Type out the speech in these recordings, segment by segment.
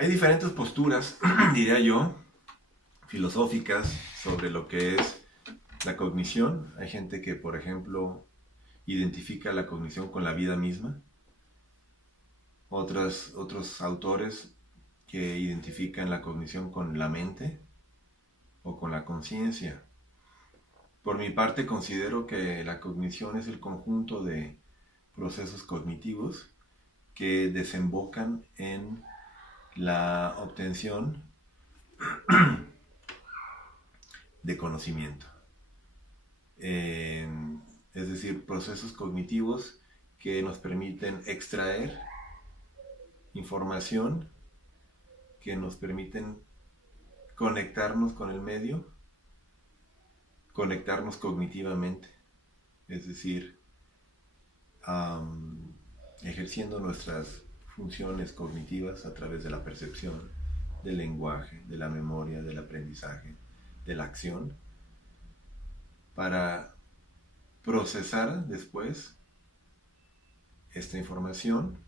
Hay diferentes posturas, diría yo, filosóficas sobre lo que es la cognición. Hay gente que, por ejemplo, identifica la cognición con la vida misma. Otros autores que identifican la cognición con la mente o con la conciencia. Por mi parte, considero que la cognición es el conjunto de procesos cognitivos que desembocan en la obtención de conocimiento. Eh, es decir, procesos cognitivos que nos permiten extraer información, que nos permiten conectarnos con el medio, conectarnos cognitivamente, es decir, ejerciendo nuestras funciones cognitivas a través de la percepción, del lenguaje, de la memoria, del aprendizaje, de la acción, para procesar después esta información,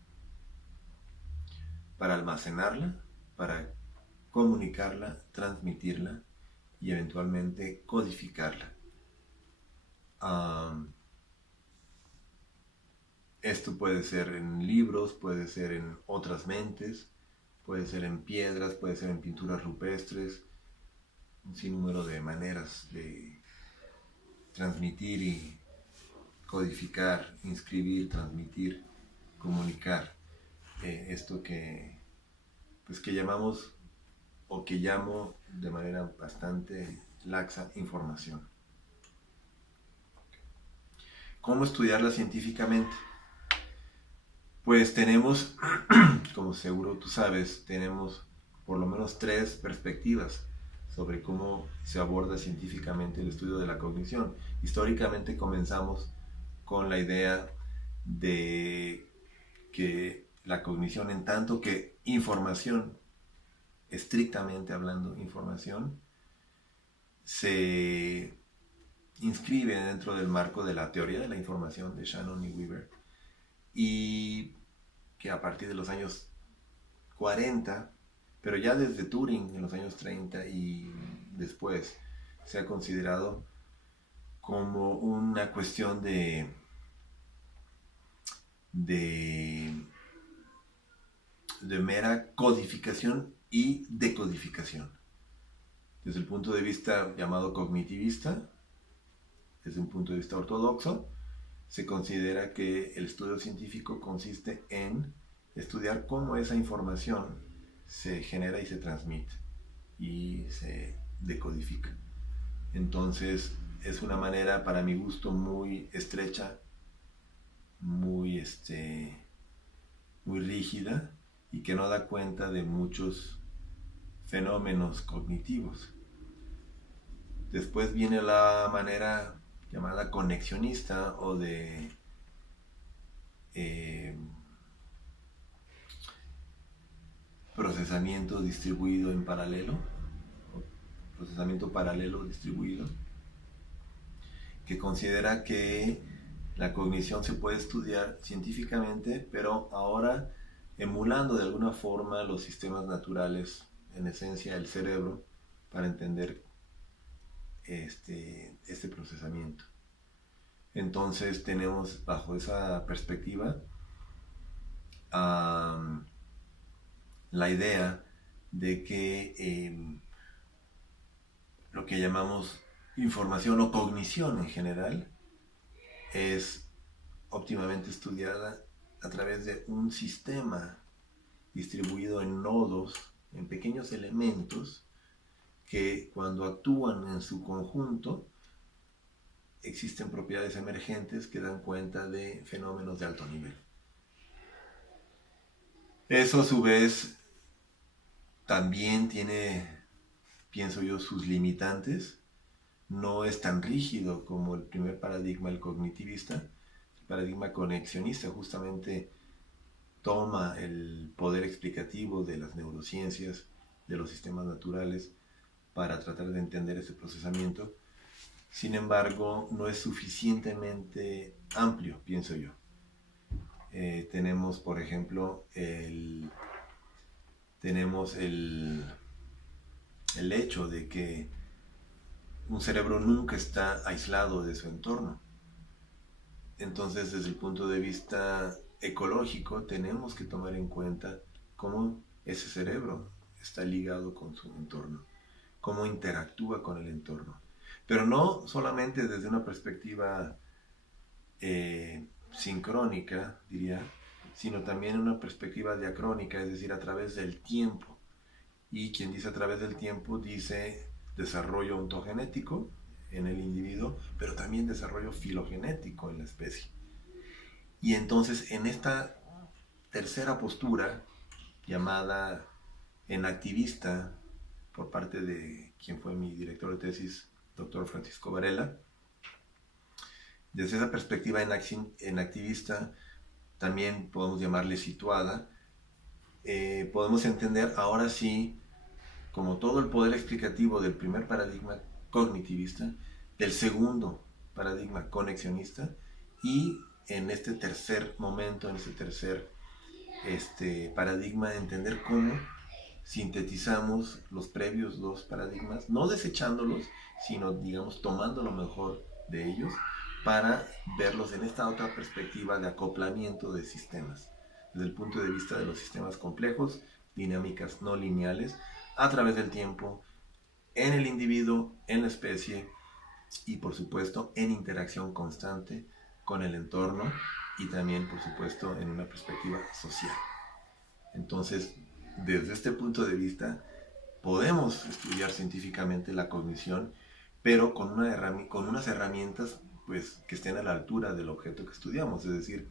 para almacenarla, para comunicarla, transmitirla y eventualmente codificarla. Esto puede ser en libros, puede ser en otras mentes, puede ser en piedras, puede ser en pinturas rupestres, un sinnúmero de maneras de transmitir y codificar, inscribir, transmitir, comunicar esto que llamamos o que llamo de manera bastante laxa información. ¿Cómo estudiarla científicamente? Pues tenemos, como seguro tú sabes, tenemos por lo menos tres perspectivas sobre cómo se aborda científicamente el estudio de la cognición. Históricamente comenzamos con la idea de que la cognición, en tanto que información, estrictamente hablando, información, se inscribe dentro del marco de la teoría de la información de Shannon y Weaver, y que a partir de los años 40, pero ya desde Turing en los años 30 y después, se ha considerado como una cuestión de, de mera codificación y decodificación. Desde el punto de vista llamado cognitivista, desde un punto de vista ortodoxo, se considera que el estudio científico consiste en estudiar cómo esa información se genera y se transmite y se decodifica. Entonces es una manera, para mi gusto, muy estrecha, muy, muy rígida, y que no da cuenta de muchos fenómenos cognitivos. Después viene la manera llamada conexionista o de procesamiento distribuido en paralelo, o procesamiento paralelo distribuido, que considera que la cognición se puede estudiar científicamente, pero ahora emulando de alguna forma los sistemas naturales, en esencia el cerebro, para entender este procesamiento. Entonces tenemos bajo esa perspectiva la idea de que lo que llamamos información o cognición en general es óptimamente estudiada a través de un sistema distribuido en nodos, en pequeños elementos que cuando actúan en su conjunto existen propiedades emergentes que dan cuenta de fenómenos de alto nivel. Eso a su vez también tiene, pienso yo, sus limitantes. No es tan rígido como el primer paradigma, el cognitivista. El paradigma conexionista justamente toma el poder explicativo de las neurociencias, de los sistemas naturales, para tratar de entender ese procesamiento. Sin embargo, no es suficientemente amplio, pienso yo. Tenemos, por ejemplo, tenemos el hecho de que un cerebro nunca está aislado de su entorno. Entonces, desde el punto de vista ecológico, tenemos que tomar en cuenta cómo ese cerebro está ligado con su entorno, cómo interactúa con el entorno. Pero no solamente desde una perspectiva sincrónica, diría, sino también una perspectiva diacrónica, es decir, a través del tiempo. Y quien dice a través del tiempo dice desarrollo ontogenético en el individuo, pero también desarrollo filogenético en la especie. Y entonces en esta tercera postura, llamada enactivista, por parte de quien fue mi director de tesis, doctor Francisco Varela, desde esa perspectiva enactivista, también podemos llamarle situada, podemos entender ahora sí como todo el poder explicativo del primer paradigma cognitivista, del segundo paradigma conexionista, y en este tercer momento, en este tercer paradigma, entender cómo sintetizamos los previos dos paradigmas, no desechándolos, sino, digamos, tomando lo mejor de ellos para verlos en esta otra perspectiva de acoplamiento de sistemas, desde el punto de vista de los sistemas complejos, dinámicas no lineales, a través del tiempo, en el individuo, en la especie y por supuesto en interacción constante con el entorno y también por supuesto en una perspectiva social. Entonces, desde este punto de vista, podemos estudiar científicamente la cognición, pero con unas herramientas pues, que estén a la altura del objeto que estudiamos, es decir,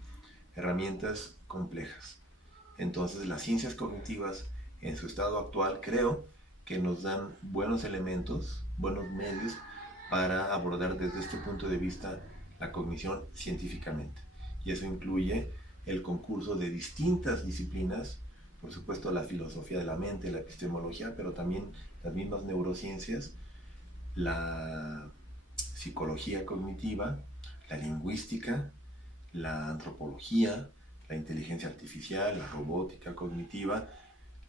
herramientas complejas. Entonces, las ciencias cognitivas en su estado actual creo que nos dan buenos elementos, buenos medios para abordar desde este punto de vista la cognición científicamente. Y eso incluye el concurso de distintas disciplinas, por supuesto la filosofía de la mente, la epistemología, pero también las mismas neurociencias, la psicología cognitiva, la lingüística, la antropología, la inteligencia artificial, la robótica cognitiva,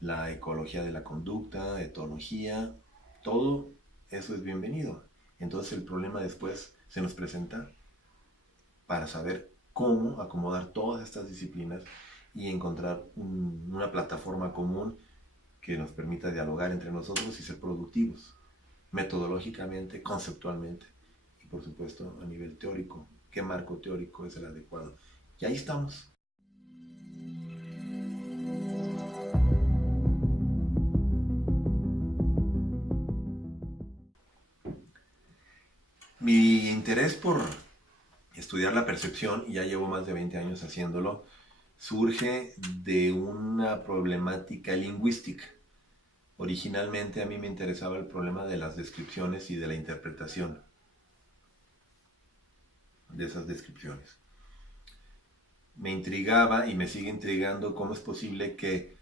la ecología de la conducta, etología, todo eso es bienvenido. Entonces el problema después se nos presenta para saber cómo acomodar todas estas disciplinas y encontrar una plataforma común que nos permita dialogar entre nosotros y ser productivos, metodológicamente, conceptualmente y por supuesto a nivel teórico. ¿Qué marco teórico es el adecuado? Y ahí estamos. Mi interés por estudiar la percepción, y ya llevo más de 20 años haciéndolo, surge de una problemática lingüística. Originalmente a mí me interesaba el problema de las descripciones y de la interpretación de esas descripciones. Me intrigaba y me sigue intrigando cómo es posible que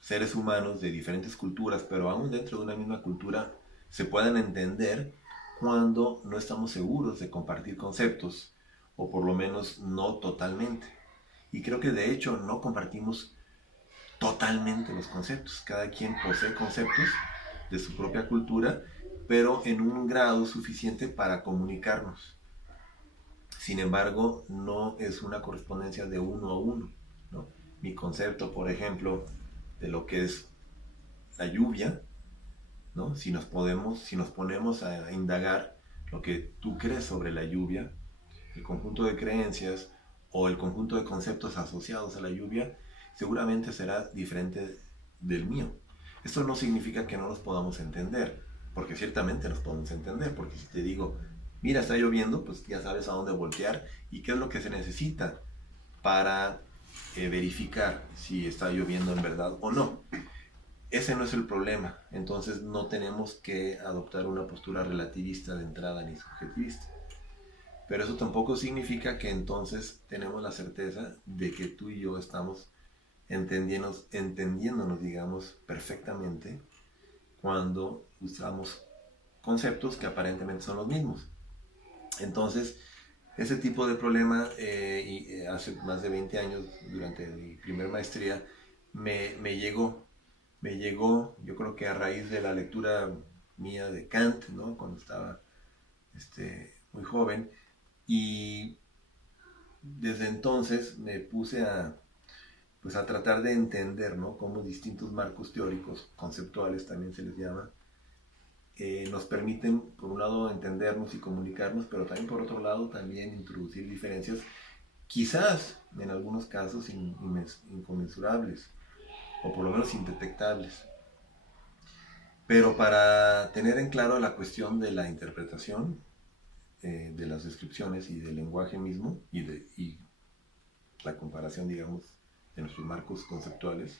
seres humanos de diferentes culturas, pero aún dentro de una misma cultura, se puedan entender cuando no estamos seguros de compartir conceptos, o por lo menos no totalmente. Y creo que de hecho no compartimos totalmente los conceptos. Cada quien posee conceptos de su propia cultura, pero en un grado suficiente para comunicarnos. Sin embargo, no es una correspondencia de uno a uno, ¿no? Mi concepto, por ejemplo, de lo que es la lluvia, ¿no? Si nos ponemos a indagar lo que tú crees sobre la lluvia, el conjunto de creencias o el conjunto de conceptos asociados a la lluvia, seguramente será diferente del mío. Esto no significa que no nos podamos entender, porque ciertamente nos podemos entender, porque si te digo, mira, está lloviendo, pues ya sabes a dónde voltear y qué es lo que se necesita para verificar si está lloviendo en verdad o no. Ese no es el problema, entonces no tenemos que adoptar una postura relativista de entrada ni subjetivista. Pero eso tampoco significa que entonces tenemos la certeza de que tú y yo estamos entendiéndonos, digamos, perfectamente cuando usamos conceptos que aparentemente son los mismos. Entonces, ese tipo de problema, hace más de 20 años, durante mi primer maestría, me llegó me llegó, yo creo que a raíz de la lectura mía de Kant, ¿no? Cuando estaba muy joven, y desde entonces me puse pues a tratar de entender, ¿no? Cómo distintos marcos teóricos, conceptuales también se les llama, nos permiten, por un lado, entendernos y comunicarnos, pero también, por otro lado, también introducir diferencias, quizás en algunos casos inconmensurables, o por lo menos indetectables. Pero para tener en claro la cuestión de la interpretación, de las descripciones y del lenguaje mismo, y la comparación, digamos, de nuestros marcos conceptuales,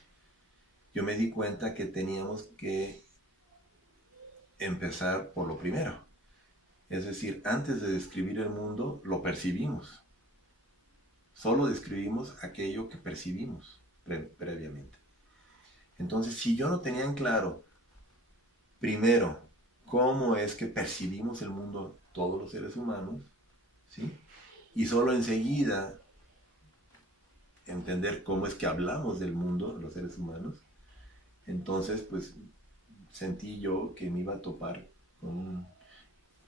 yo me di cuenta que teníamos que empezar por lo primero. Es decir, antes de describir el mundo, lo percibimos. Solo describimos aquello que percibimos previamente. Entonces, si yo no tenía en claro, primero, cómo es que percibimos el mundo todos los seres humanos, ¿sí? Y solo enseguida entender cómo es que hablamos del mundo los seres humanos, entonces, pues, sentí yo que me iba a topar con un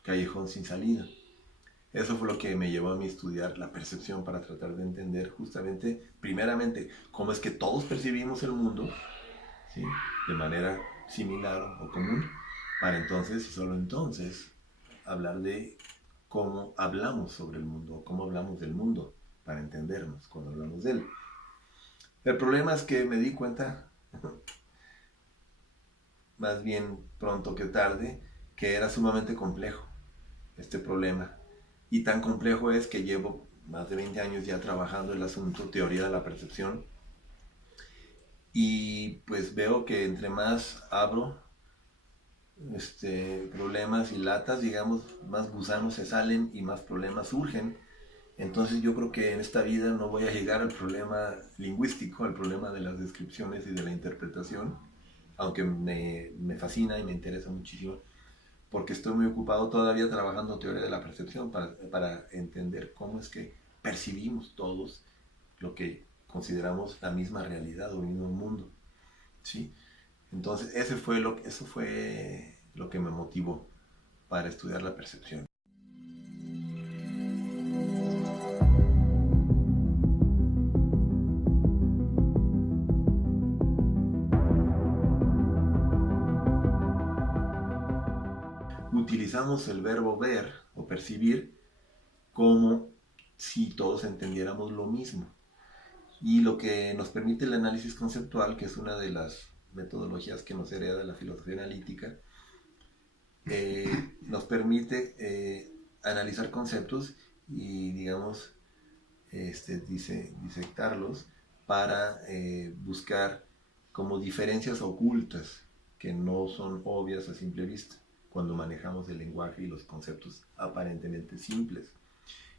callejón sin salida. Eso fue lo que me llevó a mí a estudiar la percepción para tratar de entender justamente, primeramente, cómo es que todos percibimos el mundo, ¿sí? De manera similar o común, para entonces y solo entonces hablar de cómo hablamos sobre el mundo, cómo hablamos del mundo, para entendernos cuando hablamos de él. El problema es que me di cuenta, más bien pronto que tarde, que era sumamente complejo este problema. Y tan complejo es que llevo más de 20 años ya trabajando el asunto, teoría de la percepción, y pues veo que entre más abro problemas y latas, digamos, más gusanos se salen y más problemas surgen. Entonces yo creo que en esta vida no voy a llegar al problema lingüístico, al problema de las descripciones y de la interpretación, aunque me fascina y me interesa muchísimo, porque estoy muy ocupado todavía trabajando teoría de la percepción para entender cómo es que percibimos todos lo que consideramos la misma realidad o el mismo mundo, ¿sí? Entonces eso fue lo que me motivó para estudiar la percepción. Utilizamos el verbo ver o percibir como si todos entendiéramos lo mismo. Y lo que nos permite el análisis conceptual, que es una de las metodologías que nos hereda la filosofía analítica, nos permite analizar conceptos y, digamos, disectarlos para buscar como diferencias ocultas que no son obvias a simple vista cuando manejamos el lenguaje y los conceptos aparentemente simples.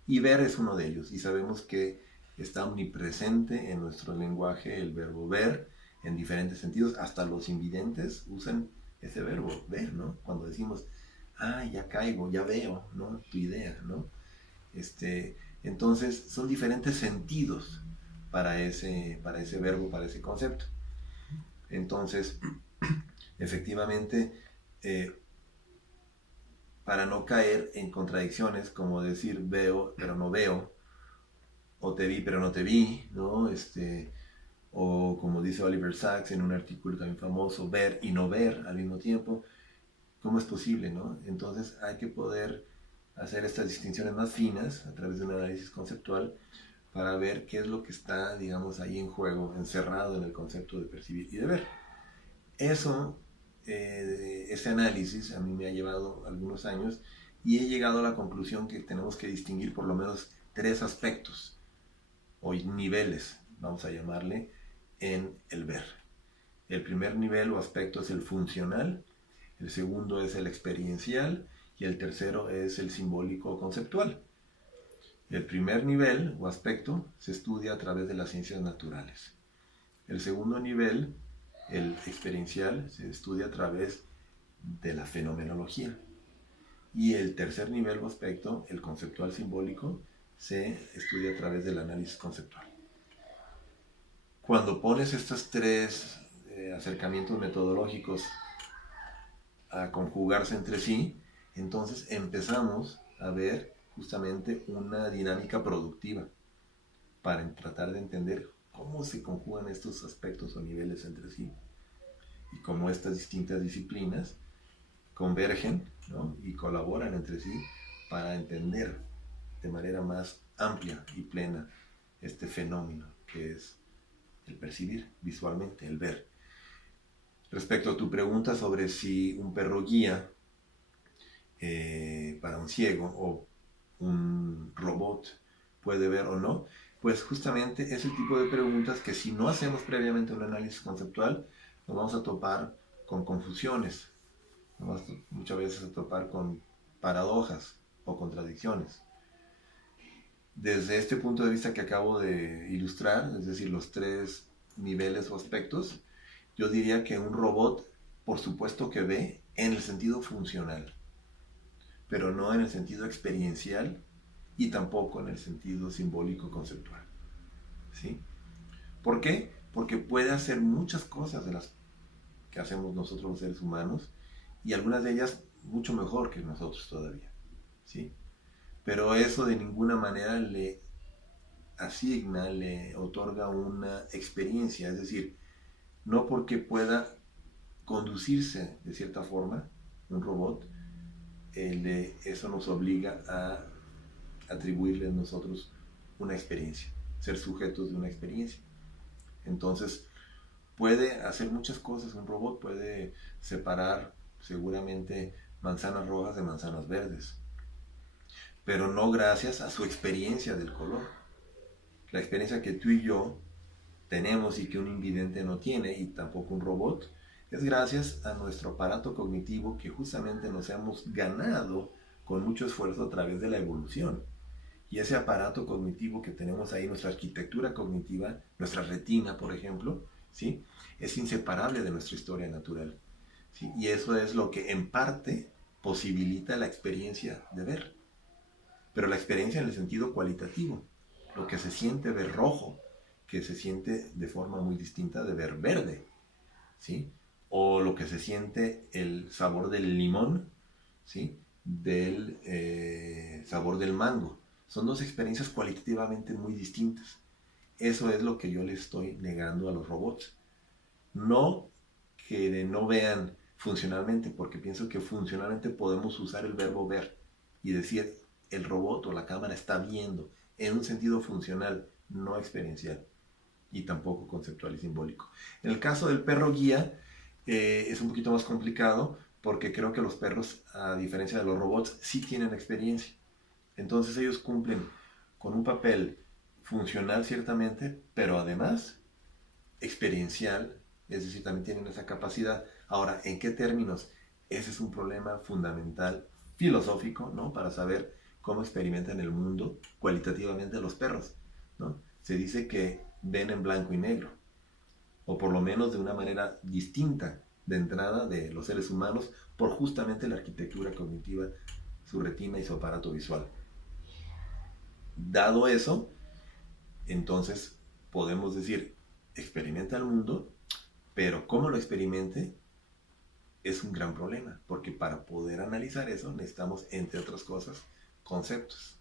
Y ver es uno de ellos, y sabemos que está omnipresente en nuestro lenguaje el verbo ver en diferentes sentidos. Hasta los invidentes usan ese verbo, ver, ¿no? Cuando decimos, ya caigo, ya veo, ¿no? Tu idea, ¿no? Entonces, son diferentes sentidos para ese verbo, para ese concepto. Entonces, efectivamente, para no caer en contradicciones como decir veo pero no veo, o te vi pero no te vi, ¿no? O como dice Oliver Sacks en un artículo también famoso, ver y no ver al mismo tiempo. ¿Cómo es posible, no? Entonces hay que poder hacer estas distinciones más finas a través de un análisis conceptual para ver qué es lo que está, digamos, ahí en juego, encerrado en el concepto de percibir y de ver. Ese análisis a mí me ha llevado algunos años y he llegado a la conclusión que tenemos que distinguir por lo menos 3 aspectos o niveles, vamos a llamarle, en el ver. El primer nivel o aspecto es el funcional, el segundo es el experiencial y el tercero es el simbólico o conceptual. El primer nivel o aspecto se estudia a través de las ciencias naturales. El segundo nivel, el experiencial, se estudia a través de la fenomenología. Y el tercer nivel o aspecto, el conceptual simbólico, se estudia a través del análisis conceptual. Cuando pones estos 3 acercamientos metodológicos a conjugarse entre sí, entonces empezamos a ver justamente una dinámica productiva para tratar de entender cómo se conjugan estos aspectos o niveles entre sí y cómo estas distintas disciplinas convergen, ¿no?, y colaboran entre sí para entender de manera más amplia y plena este fenómeno que es el percibir visualmente, el ver. Respecto a tu pregunta sobre si un perro guía para un ciego o un robot puede ver o no, pues justamente ese tipo de preguntas que si no hacemos previamente un análisis conceptual, nos vamos a topar con confusiones, nos vamos muchas veces a topar con paradojas o contradicciones. Desde este punto de vista que acabo de ilustrar, es decir, los tres niveles o aspectos, yo diría que un robot, por supuesto que ve en el sentido funcional, pero no en el sentido experiencial y tampoco en el sentido simbólico conceptual. ¿Sí? ¿Por qué? Porque puede hacer muchas cosas de las que hacemos nosotros los seres humanos y algunas de ellas mucho mejor que nosotros todavía. ¿Sí? Pero eso de ninguna manera le asigna, le otorga una experiencia, es decir, no porque pueda conducirse de cierta forma un robot, eso nos obliga a atribuirle a nosotros una experiencia, ser sujetos de una experiencia. Entonces, puede hacer muchas cosas un robot, puede separar seguramente manzanas rojas de manzanas verdes, pero no gracias a su experiencia del color. La experiencia que tú y yo tenemos y que un invidente no tiene, y tampoco un robot, es gracias a nuestro aparato cognitivo que justamente nos hemos ganado con mucho esfuerzo a través de la evolución. Y ese aparato cognitivo que tenemos ahí, nuestra arquitectura cognitiva, nuestra retina, por ejemplo, ¿sí?, es inseparable de nuestra historia natural. ¿Sí? Y eso es lo que en parte posibilita la experiencia de ver. Pero la experiencia en el sentido cualitativo, lo que se siente ver rojo, que se siente de forma muy distinta de ver verde, ¿sí? O lo que se siente el sabor del limón, ¿sí?, del sabor del mango. Son dos experiencias cualitativamente muy distintas. Eso es lo que yo le estoy negando a los robots. No que no vean funcionalmente, porque pienso que funcionalmente podemos usar el verbo ver y decir el robot o la cámara está viendo en un sentido funcional, no experiencial y tampoco conceptual y simbólico. En el caso del perro guía es un poquito más complicado porque creo que los perros, a diferencia de los robots, sí tienen experiencia. Entonces ellos cumplen con un papel funcional ciertamente, pero además experiencial, es decir, también tienen esa capacidad. Ahora, ¿en qué términos? Ese es un problema fundamental filosófico, ¿no?, para saber cómo experimentan el mundo cualitativamente los perros, ¿no? Se dice que ven en blanco y negro, o por lo menos de una manera distinta de entrada de los seres humanos por justamente la arquitectura cognitiva, su retina y su aparato visual. Dado eso, entonces podemos decir, experimenta el mundo, pero cómo lo experimente es un gran problema, porque para poder analizar eso necesitamos, entre otras cosas, conceptos.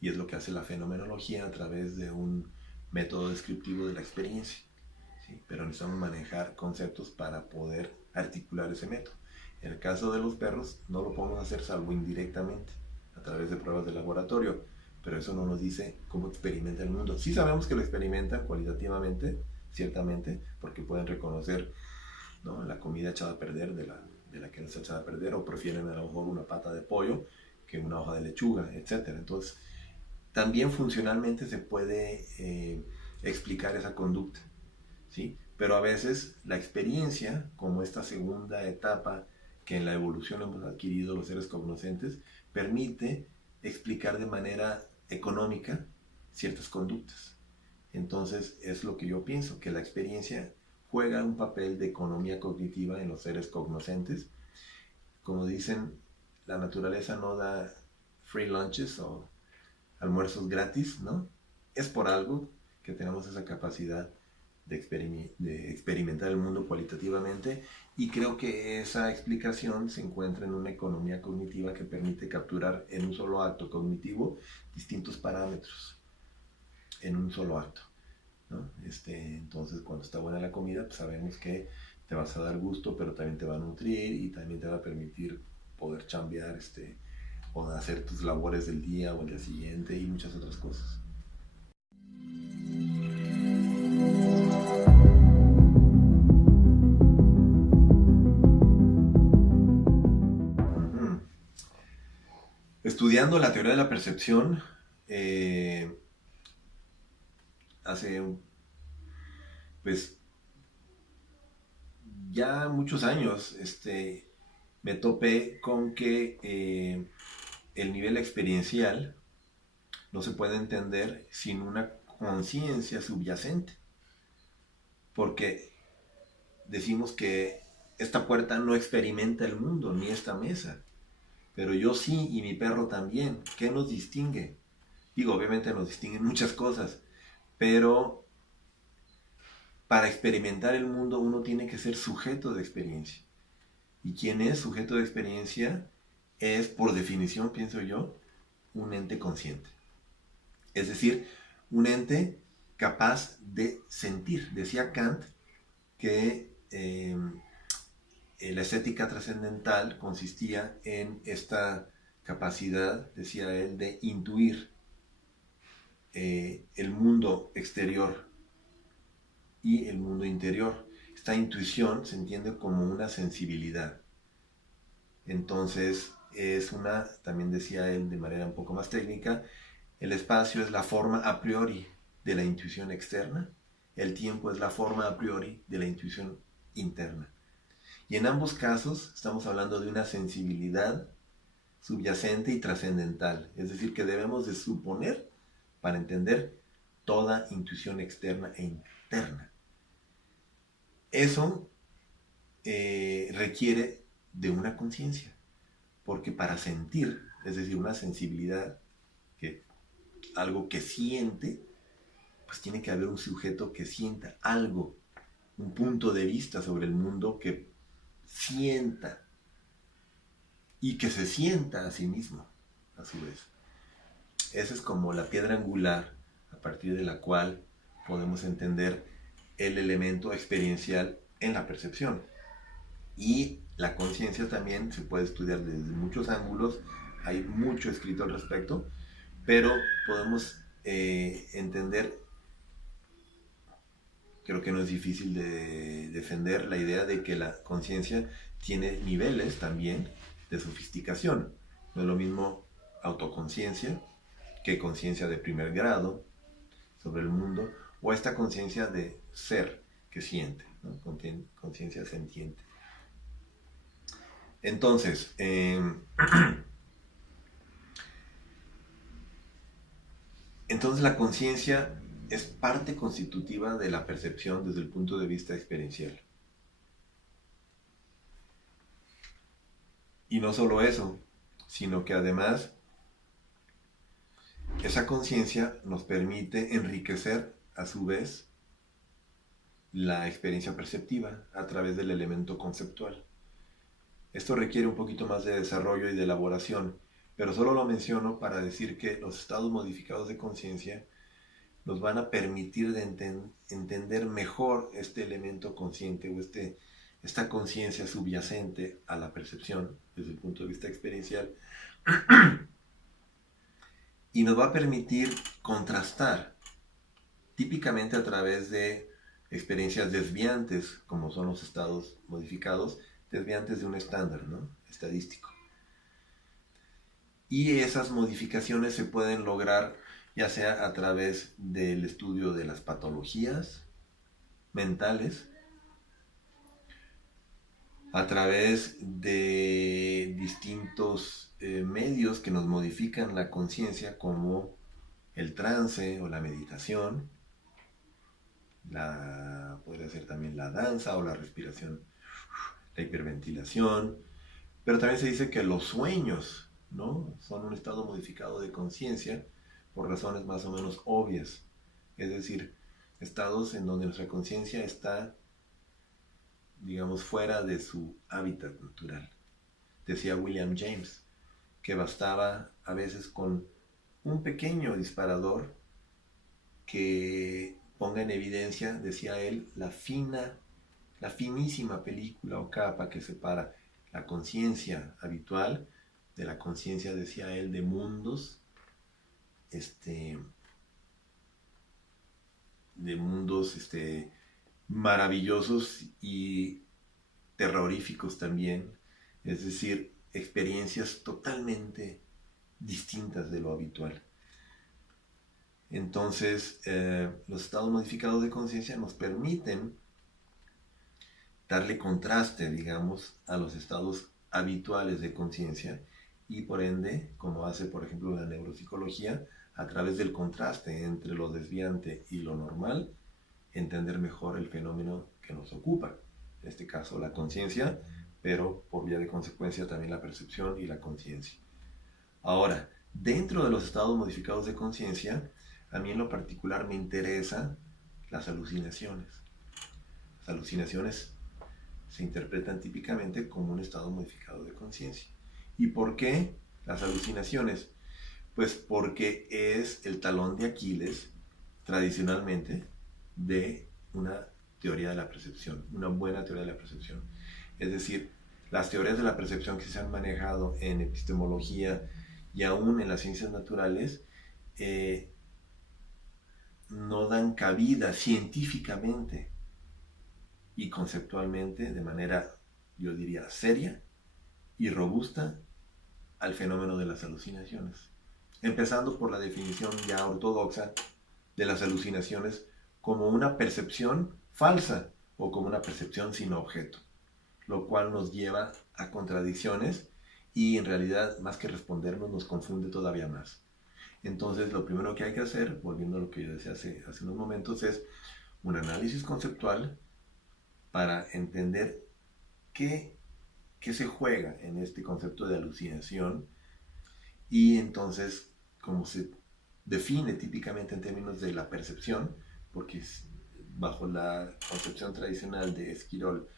Y es lo que hace la fenomenología a través de un método descriptivo de la experiencia. ¿Sí? Pero necesitamos manejar conceptos para poder articular ese método. En el caso de los perros no lo podemos hacer salvo indirectamente, a través de pruebas de laboratorio, pero eso no nos dice cómo experimenta el mundo. Sí sabemos que lo experimentan cualitativamente, ciertamente, porque pueden reconocer, ¿no?, la comida echada a perder de la que no está echada a perder, o prefieren a lo mejor una pata de pollo que una hoja de lechuga, etc. Entonces, también funcionalmente se puede explicar esa conducta, ¿sí? Pero a veces la experiencia, como esta segunda etapa que en la evolución hemos adquirido los seres cognoscentes, permite explicar de manera económica ciertas conductas. Entonces es lo que yo pienso, que la experiencia juega un papel de economía cognitiva en los seres cognoscentes. Como dicen, la naturaleza no da free lunches o almuerzos gratis, ¿no? Es por algo que tenemos esa capacidad de experimentar el mundo cualitativamente, y creo que esa explicación se encuentra en una economía cognitiva que permite capturar en un solo acto cognitivo distintos parámetros en un solo acto, ¿no? Entonces, cuando está buena la comida, pues sabemos que te vas a dar gusto, pero también te va a nutrir y también te va a permitir poder chambear, o hacer tus labores del día o el día siguiente y muchas otras cosas. Ujú. Estudiando la teoría de la percepción, hace pues ya muchos años, me topé con que el nivel experiencial no se puede entender sin una conciencia subyacente, porque decimos que esta puerta no experimenta el mundo, ni esta mesa, pero yo sí y mi perro también. ¿Qué nos distingue? Digo, obviamente nos distinguen muchas cosas, pero para experimentar el mundo uno tiene que ser sujeto de experiencia. ¿Y quién es sujeto de experiencia? Es, por definición, pienso yo, un ente consciente. Es decir, un ente capaz de sentir. Decía Kant que la estética trascendental consistía en esta capacidad, decía él, de intuir el mundo exterior y el mundo interior. Esta intuición se entiende como una sensibilidad. Entonces, también decía él de manera un poco más técnica, el espacio es la forma a priori de la intuición externa, el tiempo es la forma a priori de la intuición interna. Y en ambos casos estamos hablando de una sensibilidad subyacente y trascendental, es decir, que debemos de suponer para entender toda intuición externa e interna. Eso requiere de una conciencia, porque para sentir, es decir, una sensibilidad, algo que siente, pues tiene que haber un sujeto que sienta algo, un punto de vista sobre el mundo que sienta y que se sienta a sí mismo, a su vez. Esa es como la piedra angular a partir de la cual podemos entender el elemento experiencial en la percepción. Y la conciencia también se puede estudiar desde muchos ángulos, hay mucho escrito al respecto, pero podemos entender, creo que no es difícil de defender la idea de que la conciencia tiene niveles también de sofisticación. No es lo mismo autoconciencia que conciencia de primer grado sobre el mundo, o esta conciencia de ser que siente, ¿no? Conciencia sentiente. Entonces, entonces la conciencia es parte constitutiva de la percepción desde el punto de vista experiencial. Y no solo eso, sino que además esa conciencia nos permite enriquecer a su vez la experiencia perceptiva a través del elemento conceptual. Esto requiere un poquito más de desarrollo y de elaboración, pero solo lo menciono para decir que los estados modificados de conciencia nos van a permitir entender mejor este elemento consciente o esta conciencia subyacente a la percepción desde el punto de vista experiencial, y nos va a permitir contrastar típicamente a través de experiencias desviantes, como son los estados modificados, desviantes de un estándar, ¿no?, estadístico. Y esas modificaciones se pueden lograr ya sea a través del estudio de las patologías mentales, a través de distintos medios que nos modifican la conciencia, como el trance o la meditación, podría ser también la danza o la respiración, la hiperventilación, pero también se dice que los sueños, ¿no?, son un estado modificado de conciencia por razones más o menos obvias. Es decir, estados en donde nuestra conciencia está, digamos, fuera de su hábitat natural. Decía William James que bastaba a veces con un pequeño disparador que ponga en evidencia, decía él, la finísima película o capa que separa la conciencia habitual de la conciencia, decía él, de mundos, este, maravillosos y terroríficos también, es decir, experiencias totalmente distintas de lo habitual. Entonces, los estados modificados de conciencia nos permiten darle contraste, digamos, a los estados habituales de conciencia y por ende, como hace por ejemplo la neuropsicología, a través del contraste entre lo desviante y lo normal, entender mejor el fenómeno que nos ocupa, en este caso la conciencia, pero por vía de consecuencia también la percepción y la conciencia. Ahora, dentro de los estados modificados de conciencia, a mí en lo particular me interesan las alucinaciones. Las alucinaciones se interpretan típicamente como un estado modificado de conciencia. ¿Y por qué las alucinaciones? Pues porque es el talón de Aquiles, tradicionalmente, de una teoría de la percepción, una buena teoría de la percepción. Es decir, las teorías de la percepción que se han manejado en epistemología y aún en las ciencias naturales no dan cabida científicamente y conceptualmente de manera, yo diría, seria y robusta al fenómeno de las alucinaciones. Empezando por la definición ya ortodoxa de las alucinaciones como una percepción falsa o como una percepción sin objeto, lo cual nos lleva a contradicciones y en realidad más que respondernos nos confunde todavía más. Entonces lo primero que hay que hacer, volviendo a lo que yo decía hace unos momentos, es un análisis conceptual para entender qué se juega en este concepto de alucinación y entonces cómo se define típicamente en términos de la percepción, porque bajo la concepción tradicional de Esquirol,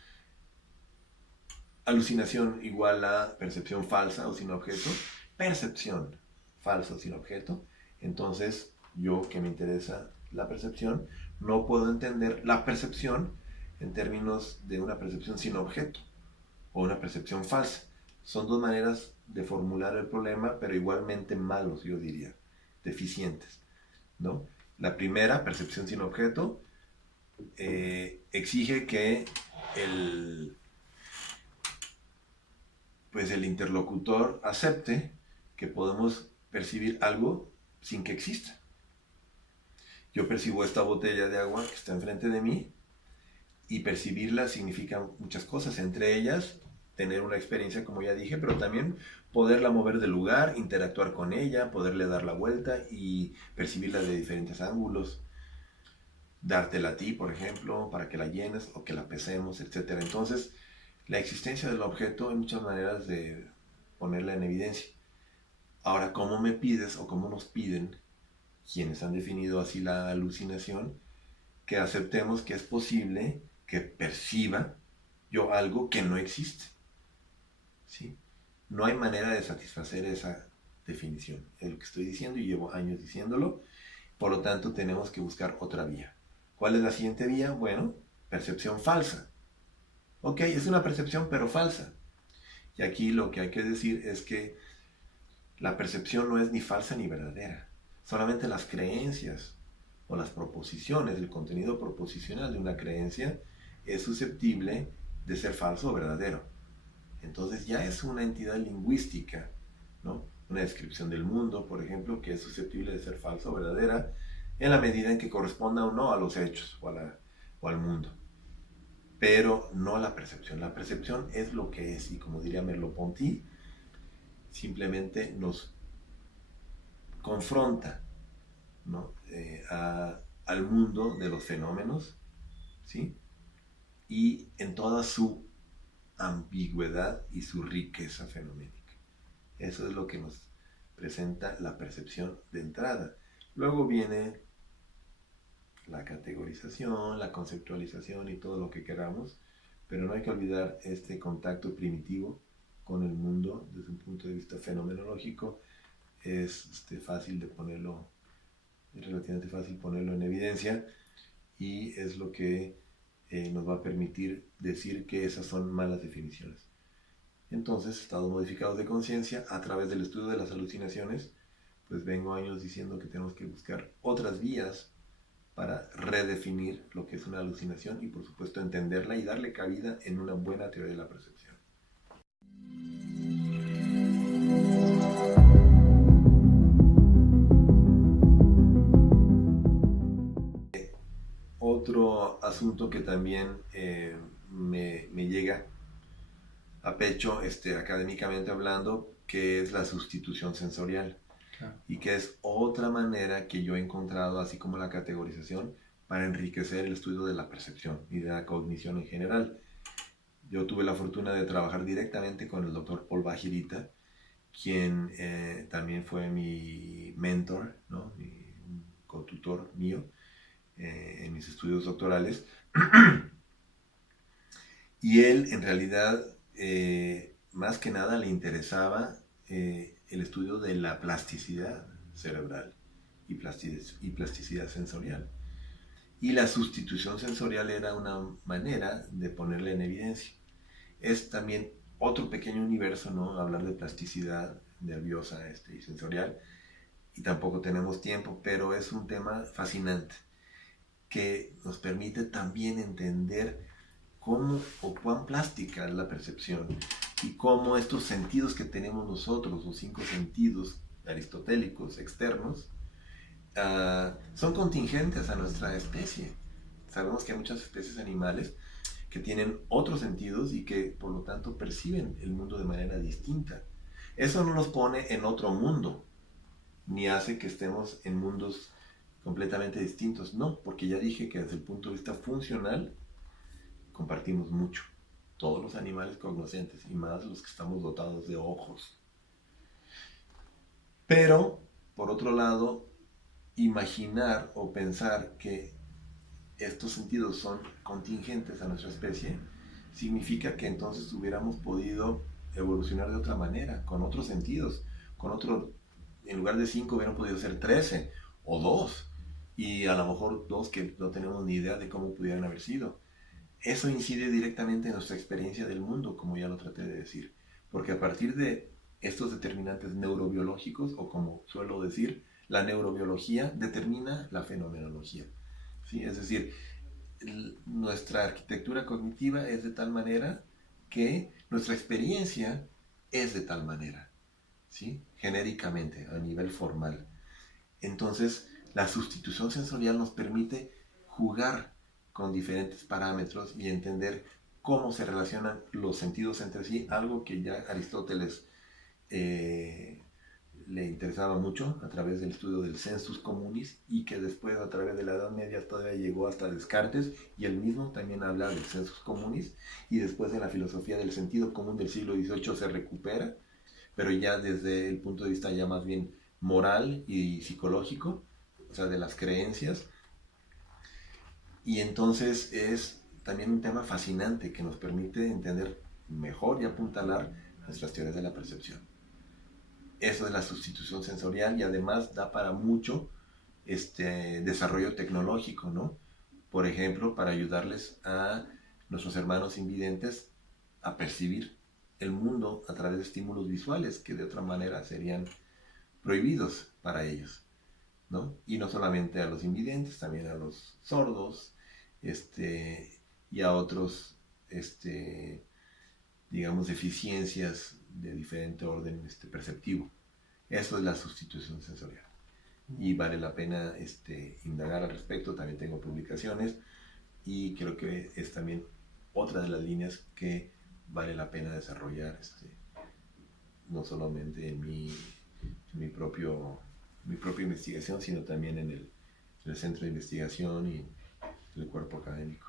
alucinación igual a percepción falsa o sin objeto, percepción falsa o sin objeto. Entonces, yo que me interesa la percepción, no puedo entender la percepción en términos de una percepción sin objeto o una percepción falsa. Son dos maneras de formular el problema, pero igualmente malos, yo diría, deficientes, ¿no? La primera, percepción sin objeto, exige que pues el interlocutor acepte que podemos percibir algo sin que exista. Yo percibo esta botella de agua que está enfrente de mí y percibirla significa muchas cosas, entre ellas tener una experiencia, como ya dije, pero también poderla mover de lugar, interactuar con ella, poderle dar la vuelta y percibirla de diferentes ángulos, dártela a ti, por ejemplo, para que la llenes o que la pesemos, etc. Entonces, la existencia del objeto hay muchas maneras de ponerla en evidencia. Ahora, ¿cómo me pides o cómo nos piden quienes han definido así la alucinación que aceptemos que es posible que perciba yo algo que no existe? ¿Sí? No hay manera de satisfacer esa definición. Es lo que estoy diciendo y llevo años diciéndolo. Por lo tanto, tenemos que buscar otra vía. ¿Cuál es la siguiente vía? Bueno, percepción falsa. Ok, es una percepción pero falsa. Y aquí lo que hay que decir es que la percepción no es ni falsa ni verdadera. Solamente las creencias o las proposiciones, el contenido proposicional de una creencia es susceptible de ser falso o verdadero. Entonces ya es una entidad lingüística, ¿no? Una descripción del mundo, por ejemplo, que es susceptible de ser falsa o verdadera en la medida en que corresponda o no a los hechos o al mundo. Pero no la percepción. La percepción es lo que es y como diría Merleau-Ponty, simplemente nos confronta, ¿no? Al mundo de los fenómenos, ¿sí? Y en toda su ambigüedad y su riqueza fenoménica. Eso es lo que nos presenta la percepción de entrada. Luego viene la categorización, la conceptualización y todo lo que queramos, pero no hay que olvidar este contacto primitivo con el mundo desde un punto de vista fenomenológico. Es fácil de ponerlo, es relativamente fácil ponerlo en evidencia, y es lo que nos va a permitir decir que esas son malas definiciones. Entonces, estados modificados de conciencia, a través del estudio de las alucinaciones, pues vengo años diciendo que tenemos que buscar otras vías para redefinir lo que es una alucinación y, por supuesto, entenderla y darle cabida en una buena teoría de la percepción. Otro asunto que también me llega a pecho, académicamente hablando, que es la sustitución sensorial. Claro. Y que es otra manera que yo he encontrado, así como la categorización, para enriquecer el estudio de la percepción y de la cognición en general. Yo tuve la fortuna de trabajar directamente con el doctor Paul Bajirita, quien también fue mi mentor, ¿no? Un cotutor mío en mis estudios doctorales. Y él, en realidad, más que nada le interesaba el estudio de la plasticidad cerebral y plasticidad sensorial. Y la sustitución sensorial era una manera de ponerla en evidencia. Es también otro pequeño universo, ¿no? Hablar de plasticidad nerviosa y sensorial, y tampoco tenemos tiempo, pero es un tema fascinante que nos permite también entender cómo o cuán plástica es la percepción y cómo estos sentidos que tenemos nosotros, los 5 sentidos aristotélicos externos, son contingentes a nuestra especie. Sabemos que hay muchas especies animales que tienen otros sentidos y que por lo tanto perciben el mundo de manera distinta. Eso no nos pone en otro mundo, ni hace que estemos en mundos completamente distintos. No, porque ya dije que desde el punto de vista funcional compartimos mucho. Todos los animales cognoscentes, y más los que estamos dotados de ojos. Pero, por otro lado, imaginar o pensar que estos sentidos son contingentes a nuestra especie significa que entonces hubiéramos podido evolucionar de otra manera, con otros sentidos, en lugar de 5 hubieran podido ser 13 o 2, y a lo mejor 2 que no tenemos ni idea de cómo pudieran haber sido. Eso incide directamente en nuestra experiencia del mundo, como ya lo traté de decir, porque a partir de estos determinantes neurobiológicos, o como suelo decir, la neurobiología determina la fenomenología, ¿sí? Es decir, nuestra arquitectura cognitiva es de tal manera que nuestra experiencia es de tal manera, ¿sí? Genéricamente, a nivel formal. Entonces, la sustitución sensorial nos permite jugar con diferentes parámetros y entender cómo se relacionan los sentidos entre sí, algo que ya Aristóteles le interesaba mucho a través del estudio del sensus communis, y que después a través de la Edad Media todavía llegó hasta Descartes, y él mismo también habla del sensus communis, y después en la filosofía del sentido común del siglo XVIII se recupera, pero ya desde el punto de vista ya más bien moral y psicológico, o sea, de las creencias. Y entonces es también un tema fascinante que nos permite entender mejor y apuntalar nuestras teorías de la percepción. Eso es la sustitución sensorial, y además da para mucho desarrollo tecnológico, ¿no? Por ejemplo, para ayudarles a nuestros hermanos invidentes a percibir el mundo a través de estímulos visuales que de otra manera serían prohibidos para ellos, ¿no? Y no solamente a los invidentes, también a los sordos, y a otros, digamos, deficiencias de diferente orden perceptivo. Eso es la sustitución sensorial. Y vale la pena indagar al respecto. También tengo publicaciones, y creo que es también otra de las líneas que vale la pena desarrollar, no solamente en mi propia investigación, sino también en el centro de investigación y el cuerpo académico.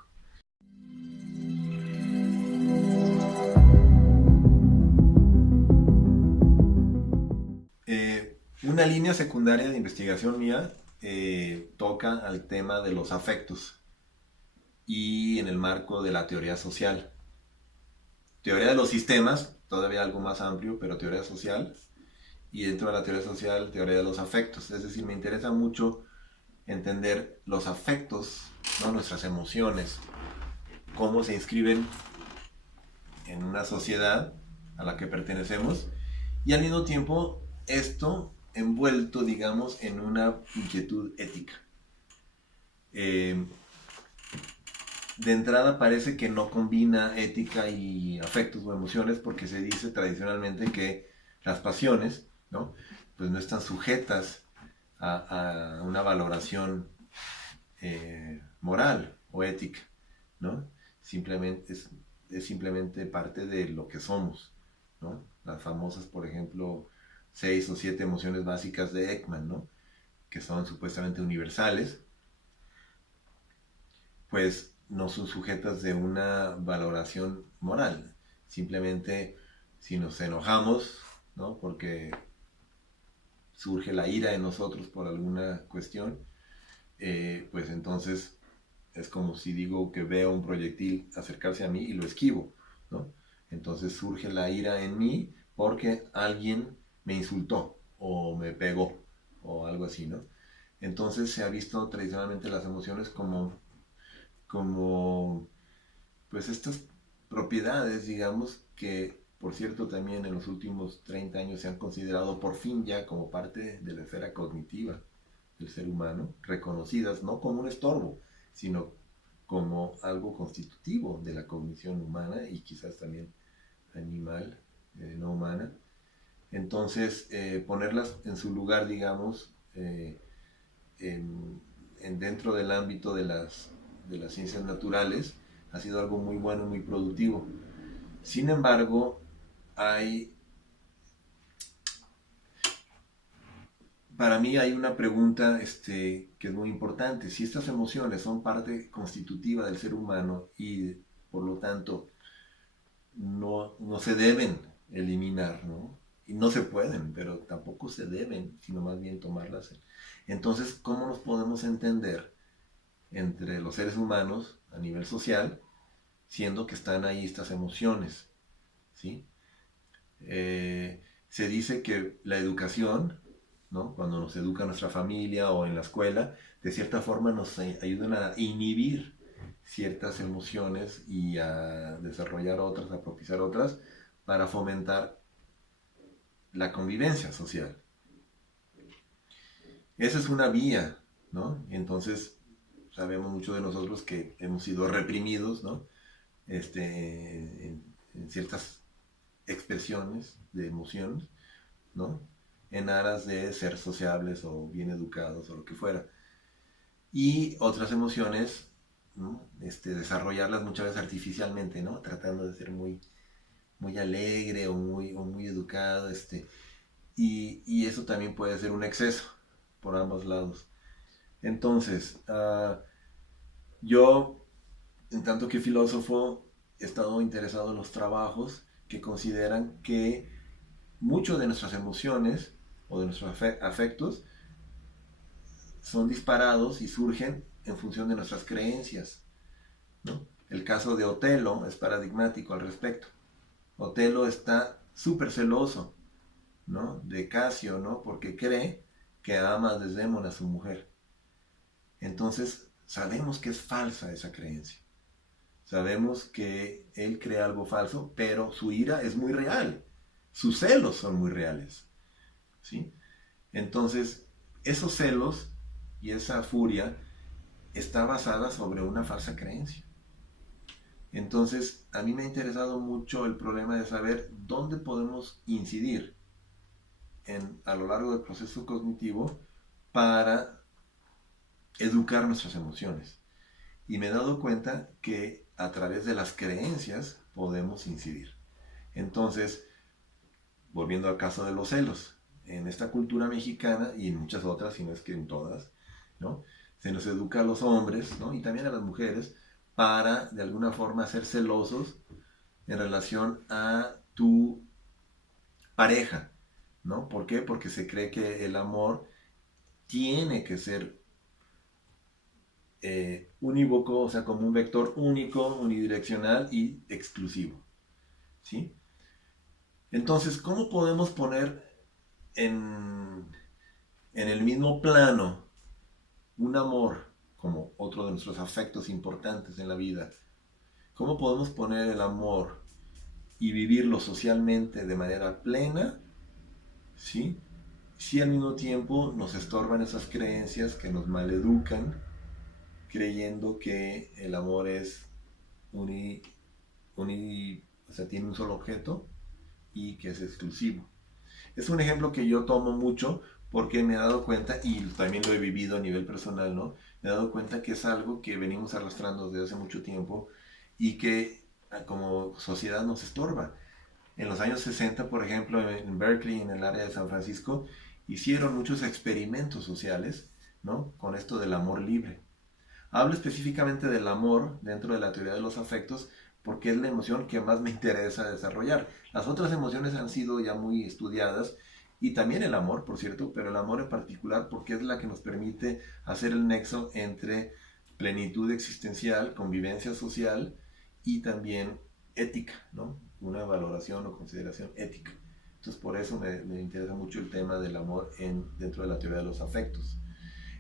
Una línea secundaria de investigación mía toca al tema de los afectos y en el marco de la teoría social. Teoría de los sistemas, todavía algo más amplio, pero teoría social, y dentro de la teoría social, teoría de los afectos. Es decir, me interesa mucho entender los afectos, ¿no? Nuestras emociones, cómo se inscriben en una sociedad a la que pertenecemos, y al mismo tiempo esto envuelto, digamos, en una inquietud ética. De entrada parece que no combina ética y afectos o emociones, porque se dice tradicionalmente que las pasiones, ¿no? Pues no están sujetas a una valoración moral o ética, ¿no? Simplemente es simplemente parte de lo que somos, ¿no? Las famosas, por ejemplo, 6 o 7 emociones básicas de Ekman, ¿no? Que son supuestamente universales, pues no son sujetas de una valoración moral. Simplemente si nos enojamos, ¿no? Porque surge la ira en nosotros por alguna cuestión, pues entonces es como si digo que veo un proyectil acercarse a mí y lo esquivo, ¿no? Entonces surge la ira en mí porque alguien me insultó o me pegó o algo así, ¿no? Entonces se ha visto tradicionalmente las emociones como pues estas propiedades, digamos, que por cierto también en los últimos 30 años se han considerado por fin ya como parte de la esfera cognitiva del ser humano, reconocidas no como un estorbo, sino como algo constitutivo de la cognición humana y quizás también animal, no humana. Entonces, ponerlas en su lugar, digamos, dentro del ámbito de las ciencias naturales, ha sido algo muy bueno y muy productivo. Sin embargo, hay, para mí hay una pregunta que es muy importante. Si estas emociones son parte constitutiva del ser humano y por lo tanto no se deben eliminar, ¿no? Y no se pueden, pero tampoco se deben, sino más bien tomarlas. Entonces, ¿cómo nos podemos entender entre los seres humanos a nivel social, siendo que están ahí estas emociones? ¿Sí? Se dice que la educación, ¿no? Cuando nos educa nuestra familia o en la escuela, de cierta forma nos ayudan a inhibir ciertas emociones y a desarrollar otras, a propiciar otras, para fomentar la convivencia social. Esa es una vía, ¿no? Entonces, sabemos muchos de nosotros que hemos sido reprimidos, ¿no? En ciertas expresiones de emociones, ¿no? En aras de ser sociables o bien educados o lo que fuera. Y otras emociones, ¿no? Desarrollarlas muchas veces artificialmente, ¿no? Tratando de ser muy alegre o muy educado, y eso también puede ser un exceso por ambos lados. Entonces, yo, en tanto que filósofo, he estado interesado en los trabajos que consideran que muchos de nuestras emociones o de nuestros afectos son disparados y surgen en función de nuestras creencias, ¿no? El caso de Otelo es paradigmático al respecto. Otelo está súper celoso, ¿no? De Casio, ¿no? Porque cree que ama a Desdémona, su mujer. Entonces, sabemos que es falsa esa creencia. Sabemos que él cree algo falso, pero su ira es muy real. Sus celos son muy reales, ¿sí? Entonces, esos celos y esa furia está basada sobre una falsa creencia. Entonces, a mí me ha interesado mucho el problema de saber dónde podemos incidir a lo largo del proceso cognitivo para educar nuestras emociones. Y me he dado cuenta que a través de las creencias podemos incidir. Entonces, volviendo al caso de los celos, en esta cultura mexicana y en muchas otras, si no es que en todas, ¿no? Se nos educa a los hombres, ¿no? Y también a las mujeres para de alguna forma ser celosos en relación a tu pareja, ¿no? ¿Por qué? Porque se cree que el amor tiene que ser unívoco, o sea, como un vector único, unidireccional y exclusivo, ¿sí? Entonces, ¿cómo podemos poner en el mismo plano un amor como otro de nuestros afectos importantes en la vida? ¿Cómo podemos poner el amor y vivirlo socialmente de manera plena, ¿sí? Si al mismo tiempo nos estorban esas creencias que nos maleducan, creyendo que el amor es o sea, tiene un solo objeto y que es exclusivo. Es un ejemplo que yo tomo mucho porque me he dado cuenta, y también lo he vivido a nivel personal, ¿no? Me he dado cuenta que es algo que venimos arrastrando desde hace mucho tiempo y que como sociedad nos estorba. En los años 60, por ejemplo, en Berkeley, en el área de San Francisco, hicieron muchos experimentos sociales, ¿no? Con esto del amor libre. Hablo específicamente del amor dentro de la teoría de los afectos porque es la emoción que más me interesa desarrollar. Las otras emociones han sido ya muy estudiadas y también el amor, por cierto, pero el amor en particular porque es la que nos permite hacer el nexo entre plenitud existencial, convivencia social y también ética, ¿no? Una valoración o consideración ética. Entonces por eso me interesa mucho el tema del amor dentro de la teoría de los afectos.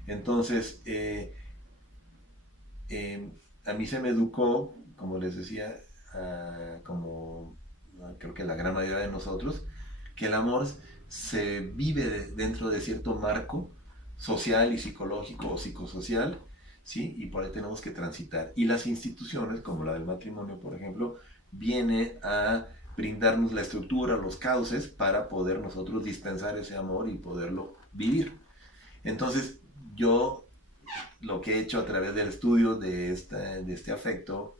Entonces, a mí se me educó, como les decía, como creo que la gran mayoría de nosotros, que el amor se vive dentro de cierto marco social y psicológico o psicosocial, ¿sí? Y por ahí tenemos que transitar. Y las instituciones, como la del matrimonio, por ejemplo, viene a brindarnos la estructura, los cauces para poder nosotros dispensar ese amor y poderlo vivir. Entonces, yo lo que he hecho a través del estudio de este afecto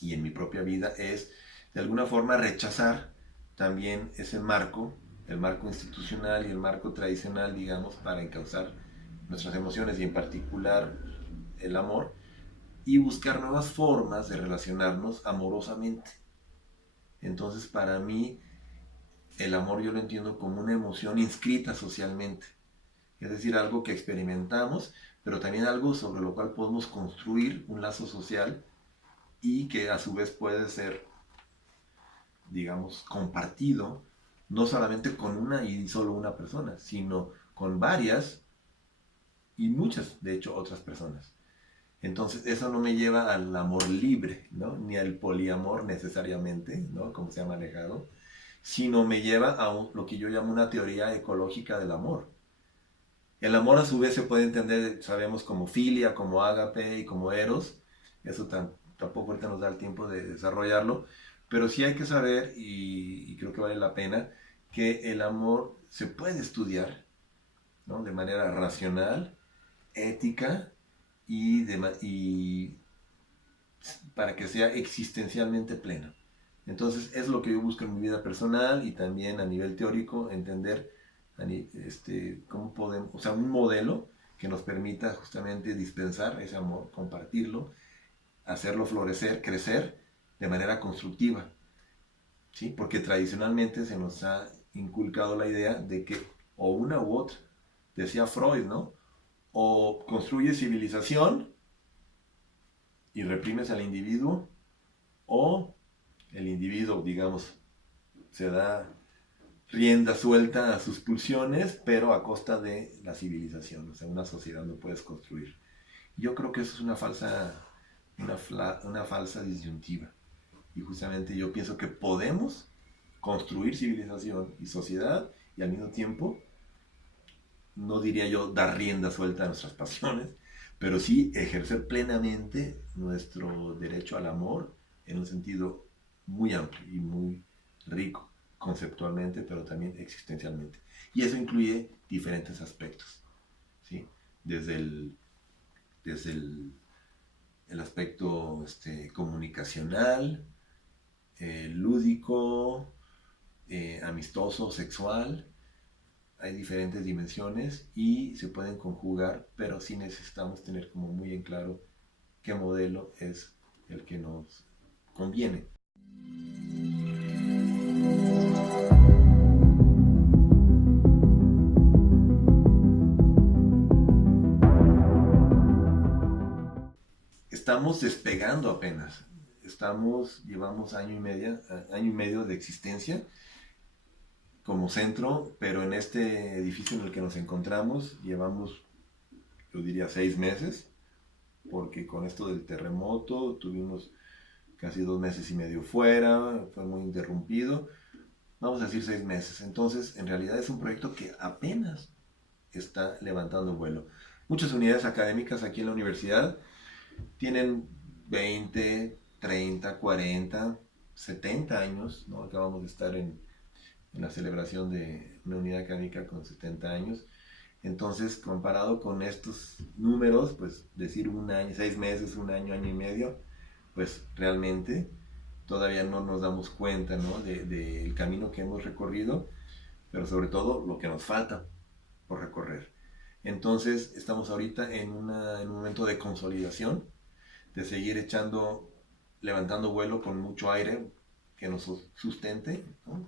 y en mi propia vida es de alguna forma rechazar también ese marco, el marco institucional y el marco tradicional, digamos, para encauzar nuestras emociones y en particular el amor, y buscar nuevas formas de relacionarnos amorosamente. Entonces, para mí, el amor yo lo entiendo como una emoción inscrita socialmente, es decir, algo que experimentamos, pero también algo sobre lo cual podemos construir un lazo social y que a su vez puede ser, digamos, compartido, no solamente con una y solo una persona, sino con varias y muchas, de hecho, otras personas. Entonces, eso no me lleva al amor libre, ¿no? Ni al poliamor necesariamente, ¿no? Como se ha manejado, sino me lleva a lo que yo llamo una teoría ecológica del amor. El amor a su vez se puede entender, sabemos, como filia, como ágape y como eros. Eso tampoco ahorita nos da el tiempo de desarrollarlo, pero sí hay que saber, y creo que vale la pena, que el amor se puede estudiar, ¿no? De manera racional, ética y para que sea existencialmente plena. Entonces es lo que yo busco en mi vida personal y también a nivel teórico, entender cómo podemos, o sea, un modelo que nos permita justamente dispensar ese amor, compartirlo, hacerlo florecer, crecer de manera constructiva, ¿sí? Porque tradicionalmente se nos ha inculcado la idea de que o una u otra, decía Freud, ¿no? O construye civilización y reprimes al individuo, o el individuo, digamos, se da rienda suelta a sus pulsiones, pero a costa de la civilización. O sea, una sociedad no puedes construir. Yo creo que eso es una falsa disyuntiva. Y justamente yo pienso que podemos construir civilización y sociedad y al mismo tiempo, no diría yo dar rienda suelta a nuestras pasiones, pero sí ejercer plenamente nuestro derecho al amor en un sentido muy amplio y muy rico conceptualmente, pero también existencialmente. Y eso incluye diferentes aspectos, ¿sí? Desde el aspecto comunicacional, lúdico, amistoso, sexual. Hay diferentes dimensiones y se pueden conjugar, pero sí necesitamos tener como muy en claro qué modelo es el que nos conviene. estamos despegando apenas. Llevamos año y medio de existencia como centro, pero en este edificio en el que nos encontramos llevamos, yo diría, 6 meses, porque con esto del terremoto tuvimos casi 2 meses y medio fuera, fue muy interrumpido, vamos a decir 6 meses. Entonces, en realidad es un proyecto que apenas está levantando vuelo. Muchas unidades académicas aquí en la universidad tienen 20, 30, 40, 70 años, ¿no? Acabamos de estar en la celebración de una unidad académica con 70 años. Entonces, comparado con estos números, pues decir un año, 6 meses, un año, año y medio, pues realmente todavía no nos damos cuenta, ¿no? del camino que hemos recorrido, pero sobre todo lo que nos falta por recorrer. Entonces, estamos ahorita en un momento de consolidación, de seguir levantando vuelo con mucho aire que nos sustente, ¿no?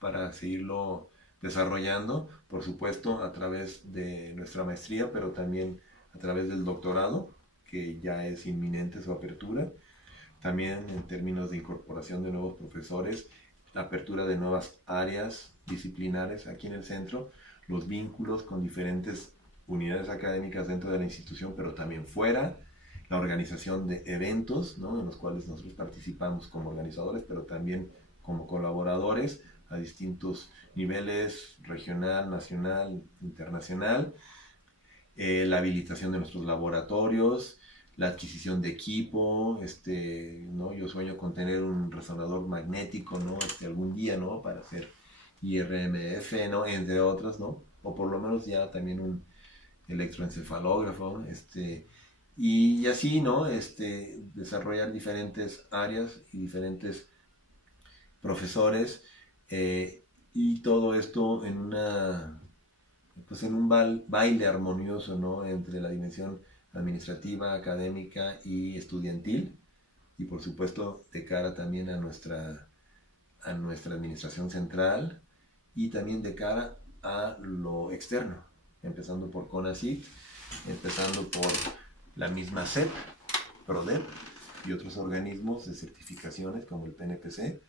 Para seguirlo desarrollando, por supuesto, a través de nuestra maestría, pero también a través del doctorado, que ya es inminente su apertura. También en términos de incorporación de nuevos profesores, la apertura de nuevas áreas disciplinares aquí en el centro, los vínculos con diferentes unidades académicas dentro de la institución, pero también fuera, la organización de eventos, ¿no? En los cuales nosotros participamos como organizadores, pero también como colaboradores a distintos niveles, regional, nacional, internacional, la habilitación de nuestros laboratorios, la adquisición de equipo, ¿no? Yo sueño con tener un resonador magnético, ¿no? Algún día, ¿no? Para hacer IRMF, ¿no? Entre otros, ¿no? O por lo menos ya también un electroencefalógrafo, y así, ¿no? Desarrollar diferentes áreas y diferentes profesores, y todo esto en un baile armonioso, ¿no? Entre la dimensión administrativa, académica y estudiantil, y por supuesto de cara también a nuestra administración central, y también de cara a lo externo, empezando por CONACYT, empezando por la misma SEP, PRODEP y otros organismos de certificaciones como el PNPC,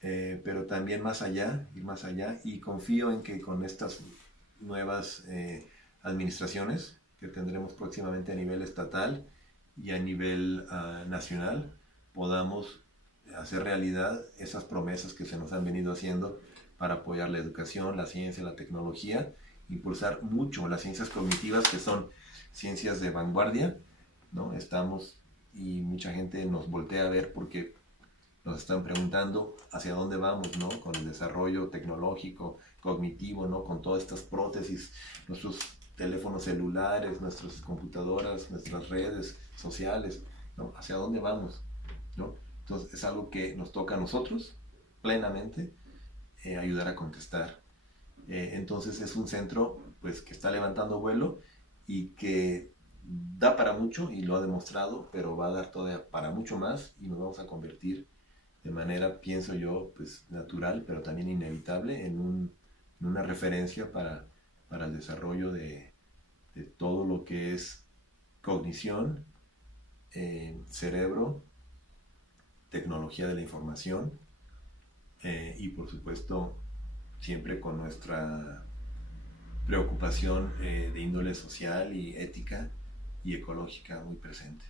pero también ir más allá, y confío en que con estas nuevas administraciones que tendremos próximamente a nivel estatal y a nivel nacional, podamos hacer realidad esas promesas que se nos han venido haciendo para apoyar la educación, la ciencia, la tecnología, impulsar mucho las ciencias cognitivas, que son ciencias de vanguardia, ¿no? Y mucha gente nos voltea a ver porque nos están preguntando hacia dónde vamos, ¿no? Con el desarrollo tecnológico, cognitivo, ¿no? Con todas estas prótesis, nuestros teléfonos celulares, nuestras computadoras, nuestras redes sociales, ¿no? ¿Hacia dónde vamos, ¿no? Entonces es algo que nos toca a nosotros plenamente ayudar a contestar. Entonces es un centro, pues, que está levantando vuelo y que da para mucho, y lo ha demostrado, pero va a dar todavía para mucho más, y nos vamos a convertir de manera, pienso yo, pues natural, pero también inevitable, en una referencia para el desarrollo de todo lo que es cognición, cerebro, tecnología de la información, y por supuesto siempre con nuestra preocupación de índole social y ética y ecológica muy presente.